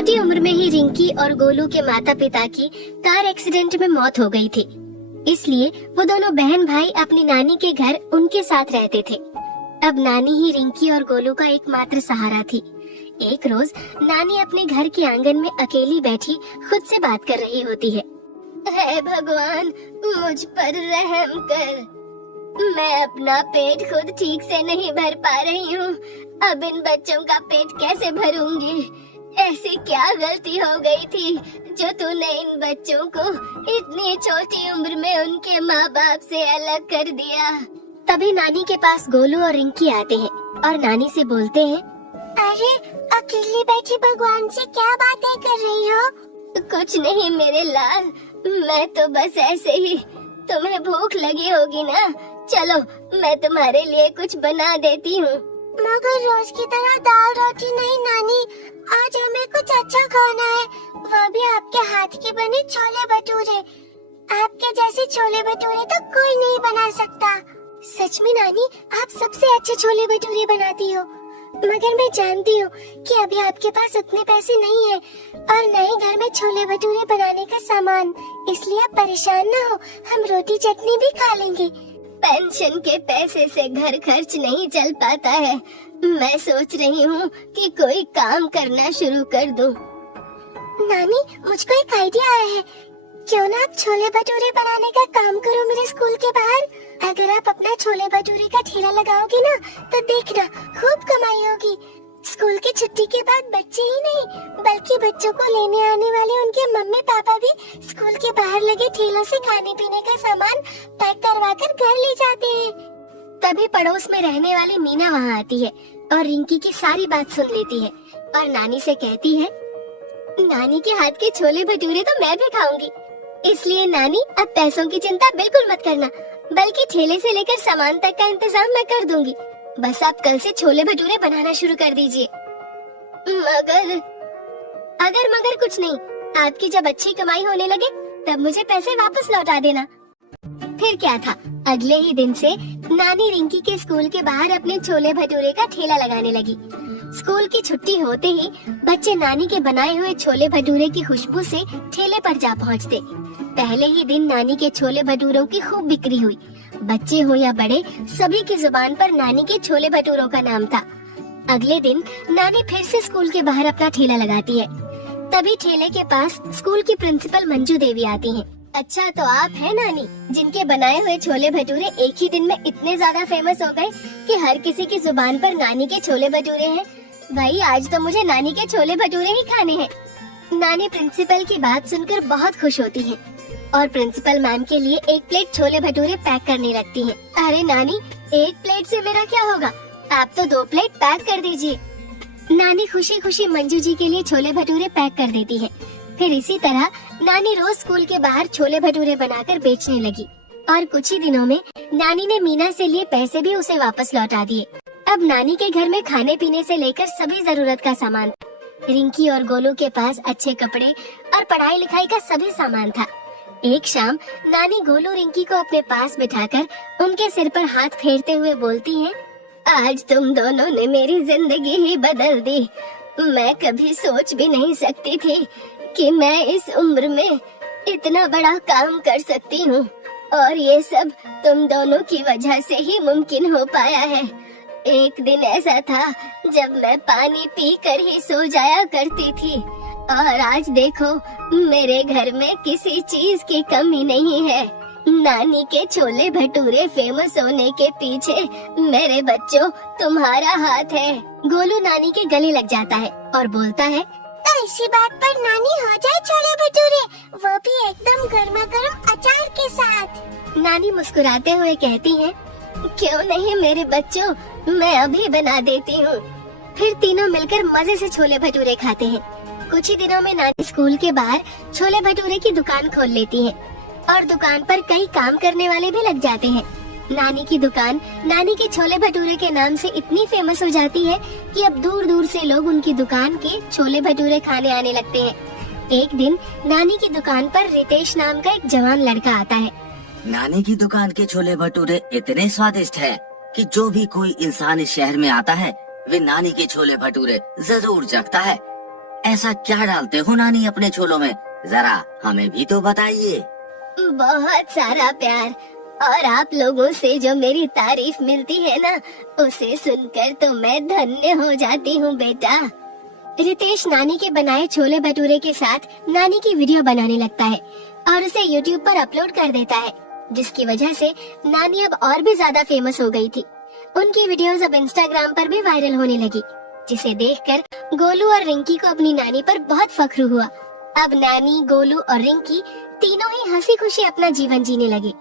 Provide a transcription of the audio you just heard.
छोटी उम्र में ही रिंकी और गोलू के माता पिता की कार एक्सीडेंट में मौत हो गई थी। इसलिए वो दोनों बहन भाई अपनी नानी के घर उनके साथ रहते थे। अब नानी ही रिंकी और गोलू का एकमात्र सहारा थी। एक रोज नानी अपने घर के आंगन में अकेली बैठी खुद से बात कर रही होती है। हे भगवान, मुझ पर रहम कर। मैं अपना पेट खुद ठीक से नहीं भर पा रही हूँ। अब इन बच्चों का पेट कैसे भरूंगी? ऐसी क्या गलती हो गई थी जो तूने इन बच्चों को इतनी छोटी उम्र में उनके माँ बाप से अलग कर दिया? तभी नानी के पास गोलू और रिंकी आते हैं और नानी से बोलते हैं, अरे अकेली बैठी भगवान से क्या बातें कर रही हो? कुछ नहीं मेरे लाल, मैं तो बस ऐसे ही। तुम्हें भूख लगी होगी ना, चलो मैं तुम्हारे लिए कुछ बना देती हूँ। मगर रोज की तरह दाल रोटी नहीं नानी, आज हमें कुछ अच्छा खाना है, वो भी आपके हाथ की बनी छोले भटूरे। आपके जैसे छोले भटूरे तो कोई नहीं बना सकता। सच में नानी, आप सबसे अच्छे छोले भटूरे बनाती हो। मगर मैं जानती हूँ कि अभी आपके पास उतने पैसे नहीं है और न ही घर में छोले भटूरे बनाने का सामान, इसलिए आप परेशान न हो, हम रोटी चटनी भी खा लेंगे। पेंशन के पैसे से घर खर्च नहीं चल पाता है। मैं सोच रही हूँ कि कोई काम करना शुरू कर दूँ। नानी, मुझको एक आइडिया आया है। क्यों ना आप छोले भटूरे बनाने का काम करो मेरे स्कूल के बाहर। अगर आप अपना छोले भटूरे का ठेला लगाओगे ना तो देखना खूब कमाई होगी। स्कूल की छुट्टी के बाद बच्चे ही नहीं बल्कि बच्चों को लेने आने वाले उनके मम्मी पापा भी स्कूल के बाहर लगे ठेलों से खाने पीने का सामान पैक करवा कर घर ले जाते हैं। तभी पड़ोस में रहने वाली मीना वहाँ आती है और रिंकी की सारी बात सुन लेती है और नानी से कहती है, नानी के हाथ के छोले भटूरे तो मैं भी खाऊंगी। इसलिए नानी, अब पैसों की चिंता बिल्कुल मत करना, बल्कि ठेले से लेकर सामान तक का इंतजाम मैं कर दूंगी। बस आप कल से छोले भटूरे बनाना शुरू कर दीजिए। मगर कुछ नहीं, आपकी जब अच्छी कमाई होने लगे तब मुझे पैसे वापस लौटा देना। फिर क्या था, अगले ही दिन से नानी रिंकी के स्कूल के बाहर अपने छोले भटूरे का ठेला लगाने लगी। स्कूल की छुट्टी होते ही बच्चे नानी के बनाए हुए छोले भटूरे की खुशबू से ठेले पर जा पहुंचते। पहले ही दिन नानी के छोले भटूरों की खूब बिक्री हुई। बच्चे हो या बड़े, सभी की जुबान पर नानी के छोले भटूरों का नाम था। अगले दिन नानी फिर से स्कूल के बाहर अपना ठेला लगाती है। तभी ठेले के पास स्कूल की प्रिंसिपल मंजू देवी आती हैं। अच्छा, तो आप हैं नानी, जिनके बनाए हुए छोले भटूरे एक ही दिन में इतने ज्यादा फेमस हो गए कि हर किसी की जुबान पर नानी के छोले भटूरे हैं। भाई, आज तो मुझे नानी के छोले भटूरे ही खाने हैं। नानी प्रिंसिपल की बात सुनकर बहुत खुश होती है और प्रिंसिपल मैम के लिए एक प्लेट छोले भटूरे पैक करने लगती हैं। अरे नानी, एक प्लेट से मेरा क्या होगा, आप तो 2 प्लेट पैक कर दीजिए। नानी खुशी खुशी मंजू जी के लिए छोले भटूरे पैक कर देती है। फिर इसी तरह नानी रोज स्कूल के बाहर छोले भटूरे बनाकर बेचने लगी और कुछ ही दिनों में नानी ने मीना से लिए पैसे भी उसे वापस लौटा दिए। अब नानी के घर में खाने पीने से लेकर सभी जरूरत का सामान। रिंकी और गोलू के पास अच्छे कपड़े और पढ़ाई लिखाई का सभी सामान था। एक शाम नानी गोलू रिंकी को अपने पास बिठाकर उनके सिर पर हाथ फेरते हुए बोलती हैं, आज तुम दोनों ने मेरी जिंदगी ही बदल दी। मैं कभी सोच भी नहीं सकती थी कि मैं इस उम्र में इतना बड़ा काम कर सकती हूँ और ये सब तुम दोनों की वजह से ही मुमकिन हो पाया है। एक दिन ऐसा था जब मैं पानी पीकर ही सो जाया करती थी और आज देखो मेरे घर में किसी चीज की कमी नहीं है। नानी के छोले भटूरे फेमस होने के पीछे मेरे बच्चों तुम्हारा हाथ है। गोलू नानी के गले लग जाता है और बोलता है, तो इसी बात पर नानी हो जाए छोले भटूरे, वो भी एकदम गर्मा गर्म अचार के साथ। नानी मुस्कुराते हुए कहती है, क्यों नहीं मेरे बच्चों, मैं अभी बना देती हूँ। फिर तीनों मिलकर मजे से छोले भटूरे खाते हैं। कुछ ही दिनों में नानी स्कूल के बाहर छोले भटूरे की दुकान खोल लेती है और दुकान पर कई काम करने वाले भी लग जाते हैं। नानी की दुकान नानी के छोले भटूरे के नाम से इतनी फेमस हो जाती है कि अब दूर दूर से लोग उनकी दुकान के छोले भटूरे खाने आने लगते हैं। एक दिन नानी की दुकान पर रितेश नाम का एक जवान लड़का आता है। नानी की दुकान के छोले भटूरे इतने स्वादिष्ट है कि जो भी कोई इंसान इस शहर में आता है वे नानी के छोले भटूरे जरूर चखता है। ऐसा क्या डालते हो नानी अपने छोलों में, जरा हमें भी तो बताइए। बहुत सारा प्यार, और आप लोगों से जो मेरी तारीफ मिलती है ना, उसे सुनकर तो मैं धन्य हो जाती हूँ बेटा। रितेश नानी के बनाए छोले भटूरे के साथ नानी की वीडियो बनाने लगता है और उसे YouTube पर अपलोड कर देता है, जिसकी वजह से नानी अब और भी ज्यादा फेमस हो गई थी। उनकी वीडियोस अब इंस्टाग्राम पर भी वायरल होने लगी, जिसे देखकर गोलू और रिंकी को अपनी नानी पर बहुत फख्र हुआ। अब नानी, गोलू और रिंकी तीनों ही हंसी खुशी अपना जीवन जीने लगे।